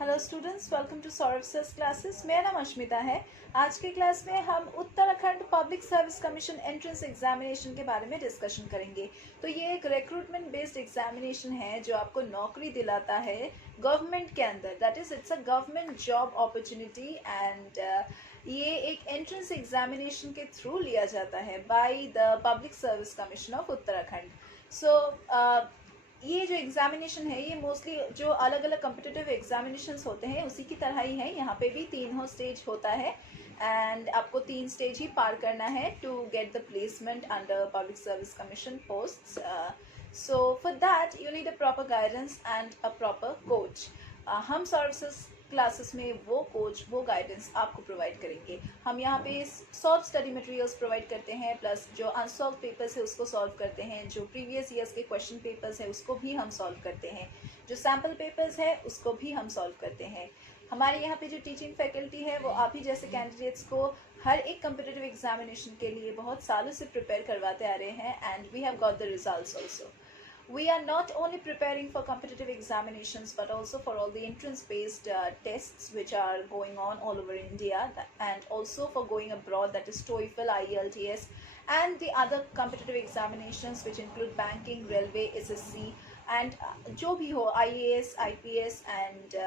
Hello students, welcome to Saurabh sir's classes. मेरा नाम अश्मिता है। आज के क्लास में हम Uttarakhand public service commission entrance examination के बारे में डिस्कशन करेंगे। तो ये एक रिक्रूटमेंट बेस्ड एग्जामिनेशन है जो आपको नौकरी दिलाता है गवर्नमेंट के अंदर। That is it's a government job opportunity and ये एक एंट्रेंस एग्जामिनेशन के थ्रू लिया जाता है by the public service commission of Uttarakhand. So ये जो एग्जामिनेशन है ये मोस्टली जो अलग अलग कम्पिटिटिव एग्जामिनेशंस होते हैं उसी की तरह ही है। यहाँ पे भी तीनों स्टेज होता है एंड आपको 3 स्टेज ही पार करना है to get the placement under public service commission posts. So for that you need a proper guidance and a proper coach. हम सर्विसेज क्लासेस में वो कोच वो गाइडेंस आपको प्रोवाइड करेंगे। हम यहाँ पे सॉल्व स्टडी मटेरियल्स प्रोवाइड करते हैं, प्लस जो अनसॉल्व पेपर्स है उसको सॉल्व करते हैं, जो प्रीवियस ईयर्स के क्वेश्चन पेपर्स है उसको भी हम सॉल्व करते हैं, जो सैम्पल पेपर्स है उसको भी हम सॉल्व करते हैं। हमारे यहाँ पे जो टीचिंग फैकल्टी है वो आप ही जैसे कैंडिडेट्स को हर एक कम्पिटिटिव एग्जामिनेशन के लिए बहुत सालों से प्रिपेयर करवाते आ रहे हैं and we have got the results also. We are not only preparing for competitive examinations but also for all the entrance based tests which are going on all over India, and also for going abroad, that is TOEFL, IELTS and the other competitive examinations which include banking, railway, SSC and जो भी हो IAS, IPS and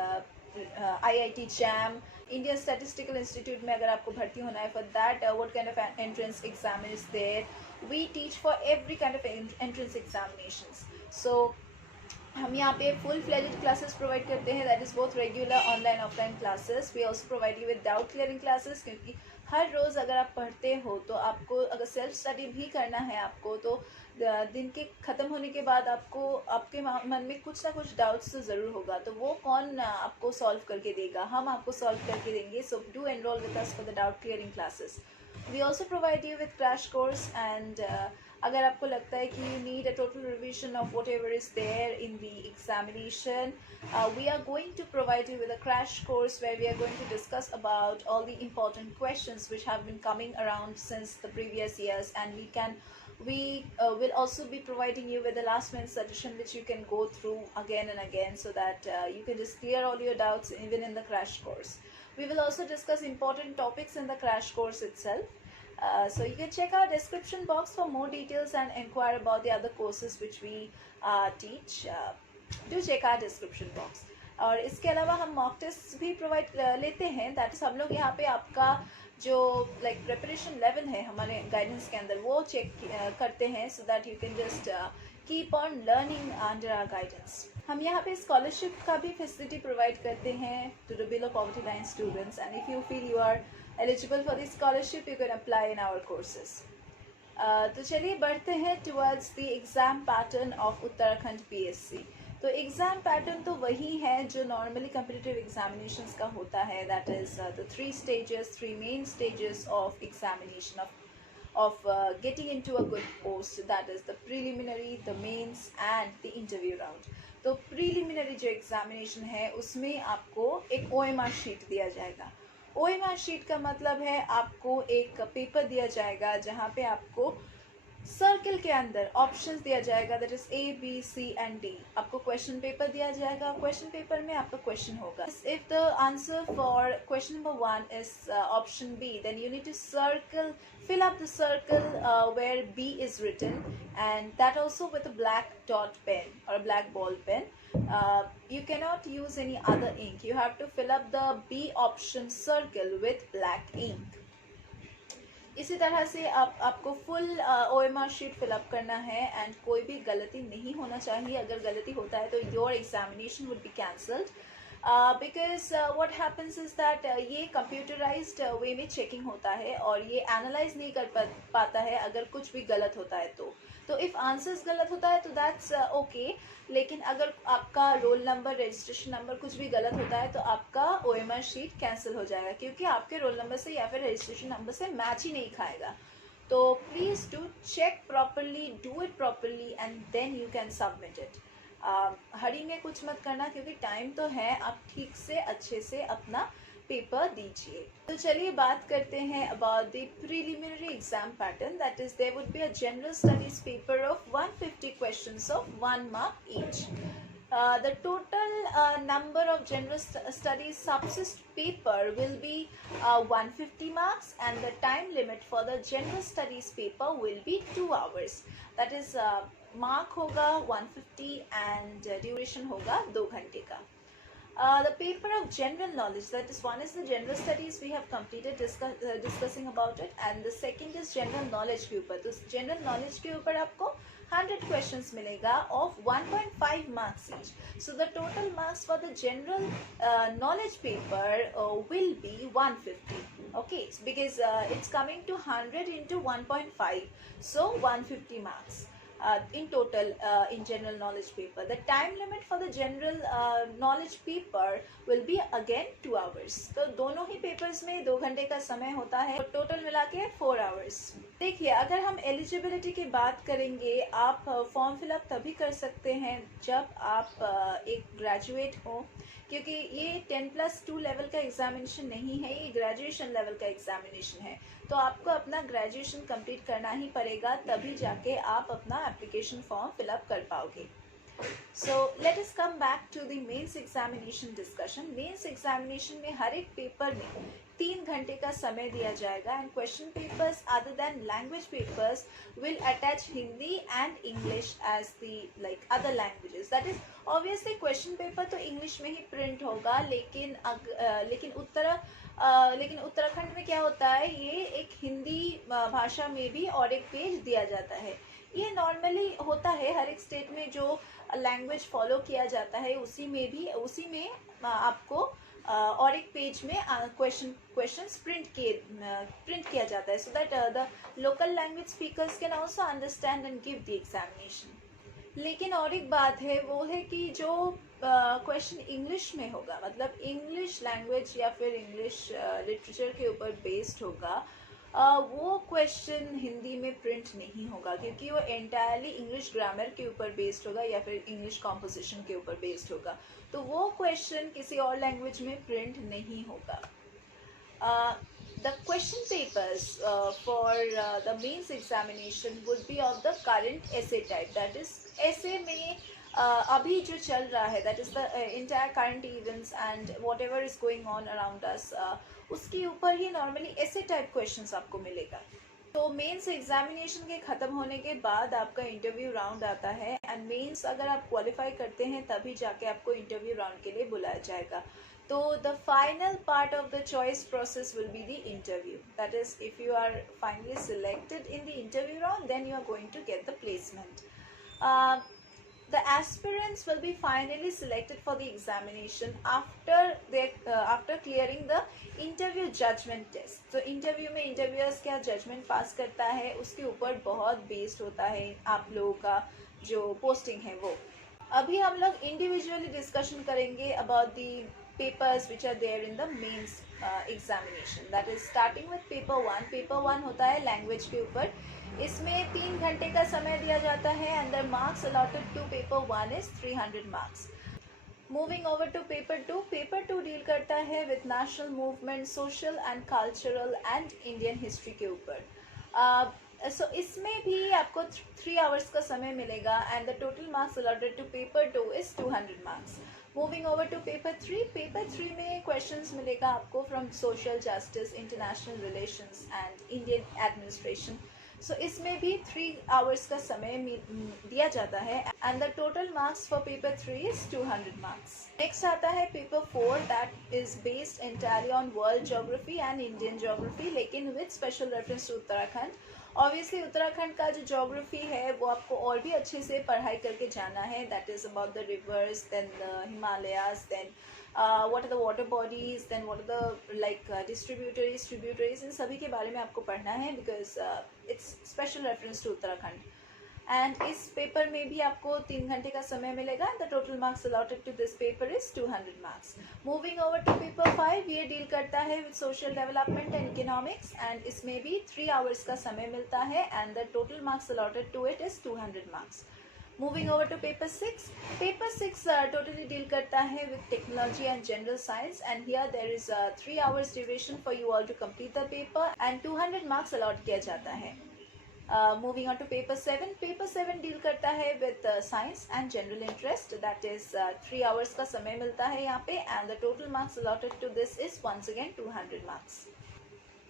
IIT JAM, Indian Statistical Institute में अगर आपको भर्ती होना है, for that what kind of an entrance exam is there, we teach for every kind of entrance examinations. So हम यहाँ पे फुल फ्लेजेड क्लासेस प्रोवाइड करते हैं, that is both regular online offline classes. We also provide you with doubt clearing classes, क्योंकि हर रोज़ अगर आप पढ़ते हो तो आपको अगर सेल्फ स्टडी भी करना है आपको तो दिन के ख़त्म होने के बाद आपको आपके मन में कुछ ना कुछ डाउट्स तो ज़रूर होगा, तो वो कौन आपको सॉल्व करके देगा? हम आपको सॉल्व करके देंगे। So do enrol with us for the doubt clearing classes. We also provide you with crash course and अगर आपको लगता है कि you need a total revision of whatever is there in the examination, we are going to provide you with a crash course where we are going to discuss about all the important questions which have been coming around since the previous years, and we will also be providing you with a last minute suggestion which you can go through again and again so that you can just clear all your doubts even in the crash course. We will also discuss important topics in the crash course itself. So you can check our description box for more details and inquire about the other courses which we teach. Do check our description box. और इसके अलावा हम mock test भी provide लेते हैं, that is हम लोग यहाँ पे आपका जो लाइक प्रिपरेशन लेवल है हमारे गाइडेंस के अंदर वो चेक करते हैं so that you can just keep on learning under our guidance. हम यहाँ पे स्कॉलरशिप का भी फैसिलिटी प्रोवाइड करते हैं to the below poverty line students, and if you feel you are eligible for the scholarship you can apply in our courses. तो चलिए बढ़ते हैं towards the exam pattern of Uttarakhand PSC। तो exam pattern तो वही है जो नॉर्मली कम्पिटिटिव एग्जामिनेशंस का होता है, that is the 3 stages, 3 main stages of examination of getting into a good post, that is the preliminary, the mains and the interview round. तो preliminary जो एग्जामिनेशन है उसमें आपको एक OMR शीट दिया जाएगा। OMR शीट का मतलब है आपको एक पेपर दिया जाएगा जहाँ पे आपको सर्कल के अंदर ऑप्शंस दिया जाएगा, that is A, B, C and D। आपको क्वेश्चन पेपर दिया जाएगा, क्वेश्चन पेपर में आपका क्वेश्चन होगा। If the answer for question number 1 is option B, then you need to circle fill up the circle where B is written, and that also with a black dot pen or a black ball pen. You cannot use any other ink. You have to fill up the B option circle with black ink. इसी तरह से आपको full OMR sheet fill up करना है and कोई भी गलती नहीं होना चाहिए। अगर गलती होता है तो your examination would be cancelled because what happens is that ये कंप्यूटराइज्ड वे में चेकिंग होता है और ये एनालाइज नहीं कर पाता है अगर कुछ भी गलत होता है तो इफ़ आंसर्स गलत होता है तो दैट्स ओके, लेकिन अगर आपका रोल नंबर, रजिस्ट्रेशन नंबर कुछ भी गलत होता है तो आपका OMR शीट कैंसिल हो जाएगा, क्योंकि आपके रोल नंबर से या फिर रजिस्ट्रेशन नंबर से मैच ही नहीं खाएगा। तो please do check properly, do it properly and then you can submit it. हरी में कुछ मत करना क्योंकि टाइम तो है, आप ठीक से अच्छे से अपना पेपर दीजिए। तो चलिए बात करते हैं about the preliminary exam pattern, that is there would be a general studies paper of 150 questions of 1 mark each। The total number of general studies subsist paper will be 150 marks, and the time limit for the general studies paper will be 2 hours. That is mark होगा 150 and duration होगा 2 घंटे का. The paper of general knowledge, that is, one is the general studies we have completed discussing about it, and the second is general knowledge के ऊपर. तो general knowledge के ऊपर आपको 100 questions मिलेगा of 1.5 marks each. So the total marks for the general knowledge paper will be 150. Okay, because it's coming to 100 into 1.5, so 150 marks. In total in general knowledge paper. The time limit for the general knowledge paper will be again 2 hours. तो दोनों ही papers में 2 घंटे का समय होता है, total मिला के 4 hours. देखिए, अगर हम एलिजिबिलिटी की बात करेंगे, आप फॉर्म फिलअप तभी कर सकते हैं जब आप एक ग्रेजुएट हो, क्योंकि ये 10+2 लेवल का एग्जामिनेशन नहीं है, ये ग्रेजुएशन लेवल का एग्जामिनेशन है. तो आपको अपना ग्रेजुएशन कंप्लीट करना ही पड़ेगा, तभी जाके आप अपना एप्लीकेशन फॉर्म फिलअप कर पाओगे. So let us come back to the mains examination discussion. Mains examination में हर एक पेपर में 3 घंटे का समय दिया जाएगा, and question papers other than language papers will attach Hindi and English as the like other languages. That is obviously question paper तो इंग्लिश में ही प्रिंट होगा, लेकिन उत्तराखंड में क्या होता है, ये एक हिंदी भाषा में भी और एक पेज दिया जाता है. ये नॉर्मली होता है हर एक स्टेट में, जो लैंग्वेज फॉलो किया जाता है उसी में आपको और एक पेज में क्वेश्चंस प्रिंट किया जाता है, so that the local language speakers can also understand and give the examination. लेकिन और एक बात है, वो है कि जो क्वेश्चन इंग्लिश में होगा, मतलब इंग्लिश लैंग्वेज या फिर इंग्लिश लिटरेचर के ऊपर बेस्ड होगा, वो क्वेश्चन हिंदी में प्रिंट नहीं होगा, क्योंकि वो एंटायरली इंग्लिश ग्रामर के ऊपर बेस्ड होगा या फिर इंग्लिश कॉम्पोजिशन के ऊपर बेस्ड होगा. तो वो क्वेश्चन किसी और लैंग्वेज में प्रिंट नहीं होगा. The question papers for the mains examination would be of the current essay type. That is, essay में अभी जो चल रहा है, that is the entire current events and whatever is going on around us, उसके ऊपर ही नॉर्मली essay type questions आपको मिलेगा. तो मेंस एग्जामिनेशन के ख़त्म होने के बाद आपका इंटरव्यू राउंड आता है, एंड मेंस अगर आप क्वालिफाई करते हैं तभी जाके आपको इंटरव्यू राउंड के लिए बुलाया जाएगा. So the final part of the choice process will be the interview. That is, if you are finally selected in the interview round, then you are going to get the placement. The aspirants will be finally selected for the examination after clearing the interview judgment test. So interview में interviewers क्या judgment pass करता है, उसके ऊपर बहुत based होता है आप लोगों का जो posting है वो. अभी हम लोग individually discussion करेंगे about the papers which are there in the mains examination. That is, starting with paper 1. paper 1 होता है language के ऊपर. इसमें 3 घंटे का समय दिया जाता है, and the marks allotted to paper 1 is 300 marks. Moving over to paper 2. paper 2 deal करता है with national movement, social and cultural and Indian history के ऊपर. So इसमें भी आपको 3 hours का समय मिलेगा, and the total marks allotted to paper 2 is 200 marks. Moving over to paper 3. paper 3 में questions मिलेगा आपको from social justice, international relations and Indian administration. So इसमें भी 3 hours का समय दिया जाता है, and the total marks for paper 3 is 200 marks. Next आता है paper 4, that is based entirely on world geography and Indian geography, लेकिन with special reference to Uttarakhand. Obviously Uttarakhand का जो जोग्राफी है वो आपको और भी अच्छे से पढ़ाई करके जाना है. That is about the rivers, then the Himalayas, then what are the water bodies, then what are the like tributaries, इन सभी के बारे में आपको पढ़ना है, because it's special reference to Uttarakhand. And इस पेपर में भी आपको 3 घंटे का समय मिलेगा. The total marks allotted to this paper is 200 marks. Moving over to paper 5. ये डील करता है with social development and economics, and इसमें भी 3 hours का समय मिलता है, and the total marks allotted to it is 200 marks. Moving over to paper 6. Paper 6 totally deal करता है with technology and general science, and here there is 3 hours duration for you all to complete the paper, and 200 marks allot किया जाता है. Moving on to paper 7. Paper 7 deal करता है with science and general interest. That is 3 hours का समय मिलता है यहाँ पे, and the total marks allotted to this is once again 200 marks.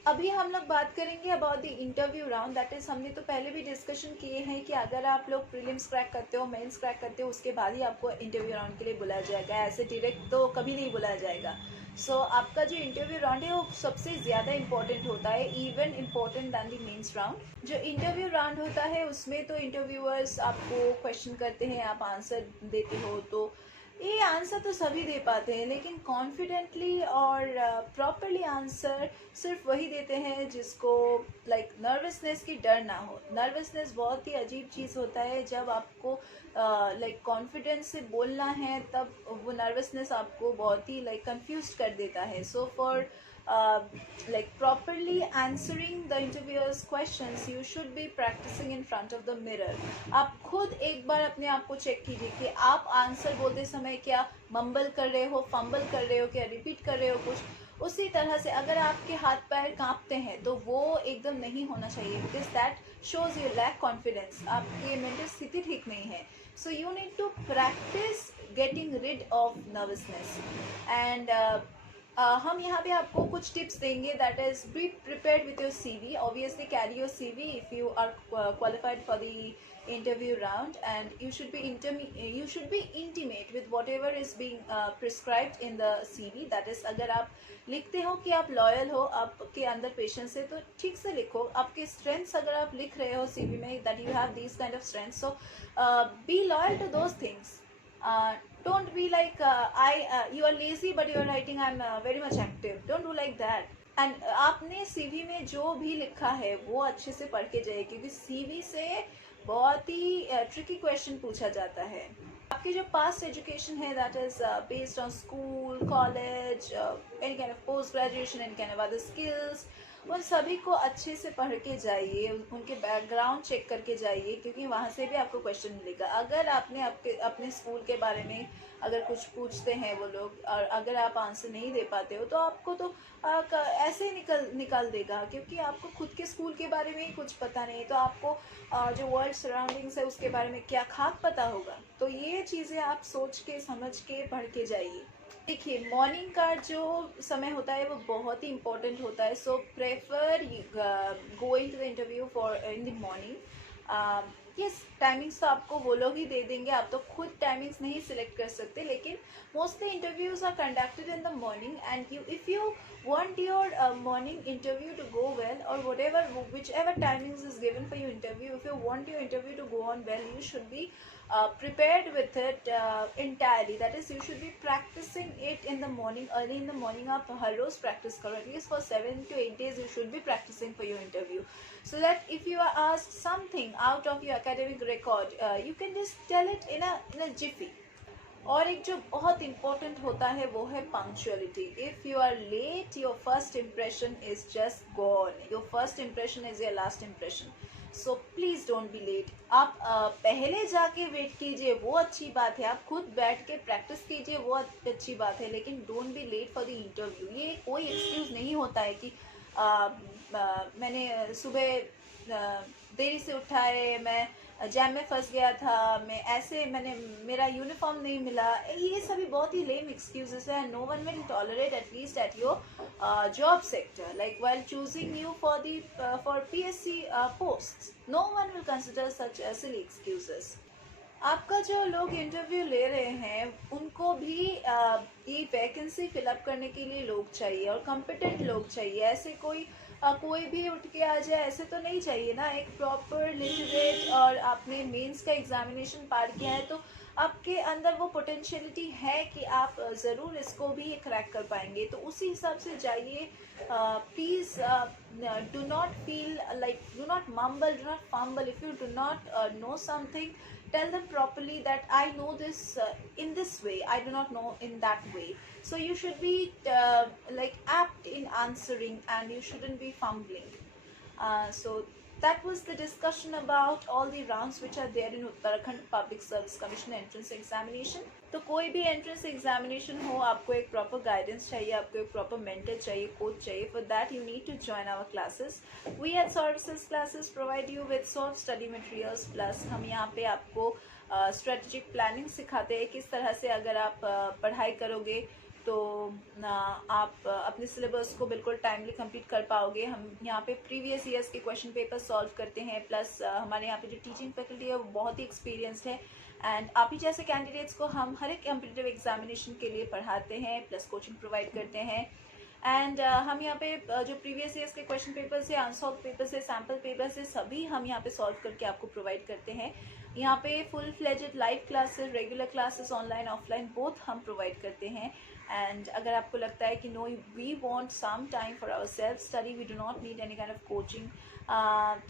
अभी हम लोग बात करेंगे about the interview round. That is हमने तो पहले भी डिस्कशन किए हैं कि अगर आप लोग प्रीलिम्स क्रैक करते हो, मेंस क्रैक करते हो, उसके बाद ही आपको इंटरव्यू राउंड के लिए बुलाया जाएगा. ऐसे डायरेक्ट तो कभी नहीं बुलाया जाएगा. सो आपका जो इंटरव्यू राउंड है वो सबसे ज़्यादा इंपॉर्टेंट होता है, even important than the mains round. जो इंटरव्यू राउंड होता है उसमें तो इंटरव्यूअर्स आपको क्वेश्चन करते हैं, आप आंसर देते हो. तो ये आंसर तो सभी दे पाते हैं, लेकिन कॉन्फिडेंटली और प्रॉपरली आंसर सिर्फ वही देते हैं जिसको लाइक नर्वसनेस की डर ना हो. नर्वसनेस बहुत ही अजीब चीज़ होता है. जब आपको लाइक कॉन्फिडेंस से बोलना है तब वो नर्वसनेस आपको बहुत ही लाइक कंफ्यूज कर देता है. So for like properly answering the interviewer's questions you should be practicing in front of the mirror. आप खुद एक बार अपने आप को चेक कीजिए कि आप आंसर बोलते समय क्या मम्बल कर रहे हो, फंबल कर रहे हो, क्या रिपीट कर रहे हो कुछ. उसी तरह से अगर आपके हाथ पैर कांपते हैं तो वो एकदम नहीं होना चाहिए, because that shows you lack confidence. आपकी मेंटल स्थिति ठीक नहीं है. So you need to practise getting rid of nervousness. And हम यहाँ पे आपको कुछ टिप्स देंगे. That is be prepared with your CV. Obviously carry your CV if you are qualified for the interview round, and you should be intimate with whatever is being prescribed in the CV. that is अगर आप लिखते हो कि आप loyal हो, आपके अंदर patience है, तो ठीक से लिखो. आपके स्ट्रेंथ्स अगर आप लिख रहे हो CV में that you have these kind of strengths, so be loyal to those things. Don't be like you are lazy but you are writing I'm very much active. Don't do like that. And आपने CV में जो भी लिखा है वो अच्छे से पढ़ के जाइए, क्योंकि CV से बहुत ही ट्रिकी क्वेश्चन पूछा जाता है. आपकी जो पास्ट एजुकेशन है that is based on school, college, any kind of post graduation, any kind of other skills, उन सभी को अच्छे से पढ़ के जाइए, उनके बैकग्राउंड चेक करके जाइए, क्योंकि वहाँ से भी आपको क्वेश्चन मिलेगा. अगर आपने अपने स्कूल के बारे में अगर कुछ पूछते हैं वो लोग, और अगर आप आंसर नहीं दे पाते हो तो आपको तो ऐसे ही निकाल देगा, क्योंकि आपको खुद के स्कूल के बारे में ही कुछ पता नहीं. तो आपको जो वर्ल्ड सराउंडिंग्स है उसके बारे में क्या खाक पता होगा. तो ये चीज़ें आप सोच के समझ के पढ़ के जाइए. देखिए, मॉर्निंग का जो समय होता है वो बहुत ही इम्पोर्टेंट होता है. So prefer going to the interview for in the morning. Yes, timings तो आपको वो लोग ही दे देंगे, आप तो खुद टाइमिंग्स नहीं सिलेक्ट कर सकते, लेकिन mostly interviews are conducted in the morning. And you if you want your morning interview to go well, or whichever timings is given for your interview, if you want your interview to go on well, you should be prepared with it entirely. That is, you should be practicing it in the morning, early in the morning. आप हर रोज practice करो, at least for 7 to 8 days you should be practicing for your interview, so that if you are asked something out of your academic record, you can just tell it in a jiffy. और एक जो बहुत important होता है वो है punctuality. If you are late, your first impression is just gone. Your first impression is your last impression. So please don't be late. आप पहले जाके वेट कीजिए, वो अच्छी बात है. आप खुद बैठ के प्रैक्टिस कीजिए, वो अच्छी बात है, लेकिन don't be late for the interview. ये कोई एक्सक्यूज़ नहीं होता है कि मैंने सुबह देरी से उठा है, मैं जैम में फंस गया था, मैंने मेरा यूनिफॉर्म नहीं मिला. ये सभी बहुत ही लेम एक्सक्यूजेस है. No one will tolerate, at least at your job sector, like while choosing you for PSC post, no one will consider such silly excuses. आपका जो लोग इंटरव्यू ले रहे हैं उनको भी ये वैकेंसी फिलअप करने के लिए लोग चाहिए, और कॉम्पिटेंट लोग चाहिए. ऐसे कोई भी उठ के आ जाए ऐसे तो नहीं चाहिए ना. एक प्रॉपर लिटरेट, और आपने मेंस का एग्जामिनेशन पार किया है तो आपके अंदर वो पोटेंशियलिटी है कि आप ज़रूर इसको भी क्रैक कर पाएंगे. तो उसी हिसाब से जाइए. Please do not feel like, do not mumble, do not fumble. If you do not know something, tell them properly that I know this in this way, I do not know in that way. So you should be like apt in answering, and you shouldn't be fumbling. So that was the discussion about all the rounds which are there in Uttarakhand Public Service Commission entrance examination. तो कोई भी entrance examination हो, आपको एक proper guidance चाहिए, आपको एक proper mentor चाहिए, कोच चाहिए. For that you need to join our classes. We at services classes provide you with soft study materials, plus हम यहाँ पे आपको स्ट्रेटेजिक प्लानिंग सिखाते हैं. किस तरह से अगर आप पढ़ाई करोगे तो आप अपने सिलेबस को बिल्कुल टाइमली कंप्लीट कर पाओगे. हम यहाँ पे प्रीवियस ईयर्स के क्वेश्चन पेपर सॉल्व करते हैं, प्लस हमारे यहाँ पे जो टीचिंग फैकल्टी है वो बहुत ही एक्सपीरियंस्ड है. एंड आप ही जैसे कैंडिडेट्स को हम हर एक कॉम्पिटिटिव एग्जामिनेशन के लिए पढ़ाते हैं, प्लस कोचिंग प्रोवाइड करते हैं. एंड हम यहाँ पे जो प्रीवियस ईयर्स के क्वेश्चन पेपर्स है, अनसॉल्व पेपर्स है, सैम्पल पेपर्स है, सभी हम यहाँ पे सॉल्व करके आपको प्रोवाइड करते हैं. यहाँ पे full fledged live classes, regular classes, online offline both हम प्रोवाइड करते हैं. एंड अगर आपको लगता है कि no we want some time for our self study, we do not need any kind of coaching,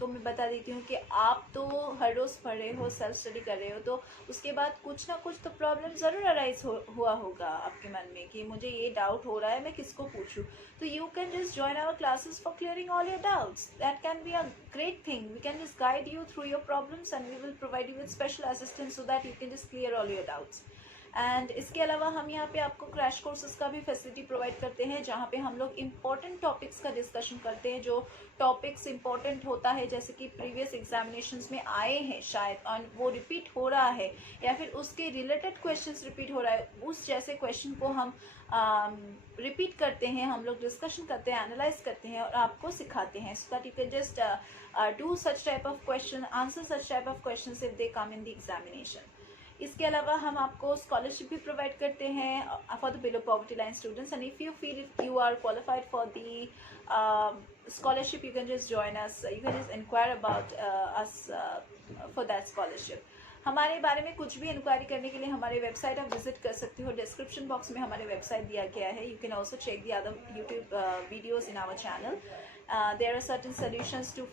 तो मैं बता देती हूँ कि आप तो हर रोज़ पढ़ रहे हो, सेल्फ स्टडी कर रहे हो, तो उसके बाद कुछ ना कुछ तो प्रॉब्लम ज़रूर अराइज हुआ होगा आपके मन में कि मुझे ये डाउट हो रहा है, मैं किसको पूछूँ. तो you can just join our classes for clearing all your doubts. That can be a great thing. We can just guide you through your problems and we will provide you with special assistance so that you can just clear all your doubts. And इसके अलावा हम यहाँ पे आपको crash courses का भी facility provide करते हैं, जहाँ पे हम लोग इम्पॉर्टेंट टॉपिक्स का डिस्कशन करते हैं. जो टॉपिक्स इम्पॉर्टेंट होता है, जैसे कि प्रीवियस एग्जामिनेशंस में आए हैं शायद और वो रिपीट हो रहा है, या फिर उसके रिलेटेड क्वेश्चंस रिपीट हो रहा है, उस जैसे क्वेश्चन को हम रिपीट करते हैं, हम लोग डिस्कशन करते हैं, एनालाइज करते हैं और आपको सिखाते हैं, so that you can just do such type of question, answer such type of question if they come in the examination. इसके अलावा हम आपको स्कॉलरशिप भी प्रोवाइड करते हैं for the below poverty line students. And if you feel if you are qualified for the scholarship, you can just join us, you can just inquire about us for that scholarship. हमारे बारे में कुछ भी inquiry करने के लिए हमारे website आप विजिट कर सकते हो. डिस्क्रिप्शन बॉक्स में हमारे वेबसाइट दिया गया है. You can also check the other YouTube videos in our channel. There are certain solutions to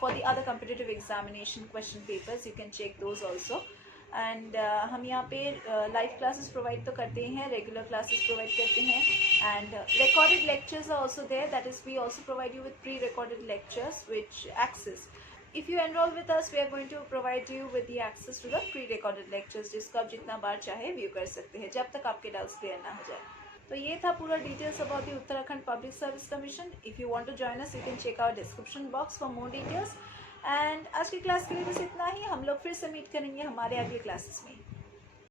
for the other competitive examination question papers. You can check those also. And हम यहाँ पे live classes provide तो करते ही हैं, regular classes provide करते हैं, and recorded lectures are also there. That is we also provide you with pre recorded lectures which access. If you enroll with us, we are going to provide you with the access to the pre recorded lectures, जिसको आप जितना बार चाहे view कर सकते हैं जब तक आपके डाउट्स क्लियर ना हो जाए. तो ये था पूरा details about the Uttarakhand public service commission. If you want to join us, you can check our description box for more details. And आज की क्लास के लिए बस इतना ही. हम लोग फिर से मीट करेंगे हमारे अगले क्लासेस में.